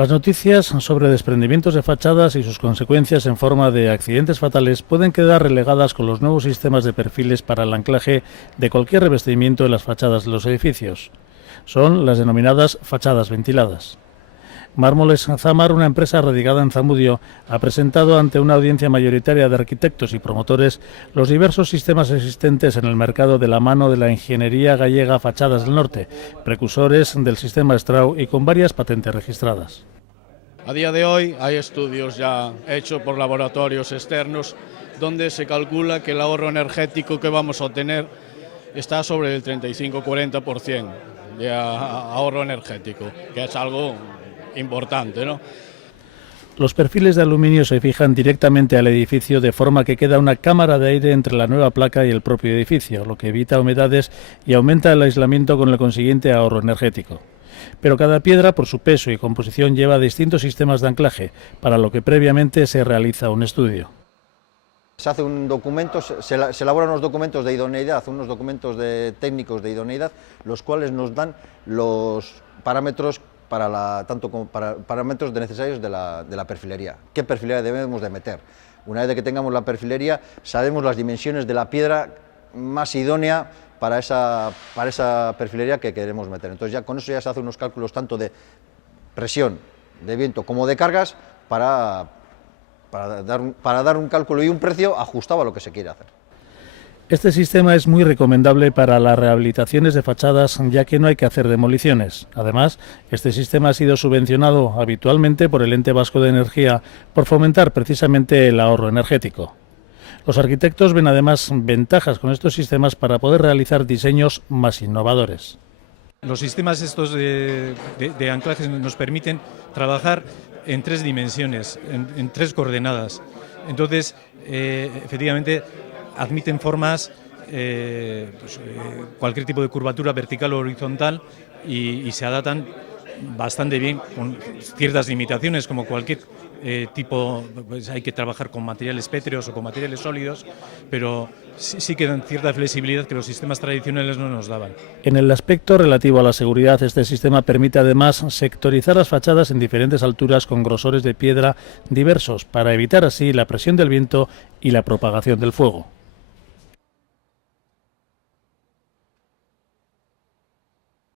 Las noticias sobre desprendimientos de fachadas y sus consecuencias en forma de accidentes fatales pueden quedar relegadas con los nuevos sistemas de perfiles para el anclaje de cualquier revestimiento en las fachadas de los edificios. Son las denominadas fachadas ventiladas. Mármoles Zamar, una empresa radicada en Zamudio, ha presentado ante una audiencia mayoritaria de arquitectos y promotores los diversos sistemas existentes en el mercado de la mano de la ingeniería gallega Fachadas del Norte, precursores del sistema Strau y con varias patentes registradas. A día de hoy hay estudios ya hechos por laboratorios externos donde se calcula que el ahorro energético que vamos a obtener está sobre el 35-40% de ahorro energético, que es algo importante, ¿no? Los perfiles de aluminio se fijan directamente al edificio de forma que queda una cámara de aire entre la nueva placa y el propio edificio, lo que evita humedades y aumenta el aislamiento con el consiguiente ahorro energético. Pero cada piedra, por su peso y composición, lleva distintos sistemas de anclaje, para lo que previamente se realiza un estudio. Se hace un documento, se elaboran unos documentos de idoneidad, unos documentos técnicos de idoneidad, los cuales nos dan los parámetros parámetros necesarios de la perfilería. ¿Qué perfilería debemos de meter? Una vez que tengamos la perfilería, sabemos las dimensiones de la piedra más idónea para esa perfilería que queremos meter. Entonces ya con eso ya se hacen unos cálculos tanto de presión, de viento como de cargas para dar un cálculo y un precio ajustado a lo que se quiere hacer. Este sistema es muy recomendable para las rehabilitaciones de fachadas, ya que no hay que hacer demoliciones. Además, este sistema ha sido subvencionado habitualmente por el Ente Vasco de Energía por fomentar precisamente el ahorro energético. Los arquitectos ven además ventajas con estos sistemas para poder realizar diseños más innovadores. Los sistemas estos de anclajes nos permiten trabajar en tres dimensiones, en tres coordenadas. Entonces, efectivamente, admiten formas, cualquier tipo de curvatura vertical o horizontal y se adaptan bastante bien con ciertas limitaciones, como cualquier tipo, pues hay que trabajar con materiales pétreos o con materiales sólidos, pero sí que dan cierta flexibilidad que los sistemas tradicionales no nos daban. En el aspecto relativo a la seguridad, este sistema permite además sectorizar las fachadas en diferentes alturas con grosores de piedra diversos, para evitar así la presión del viento y la propagación del fuego.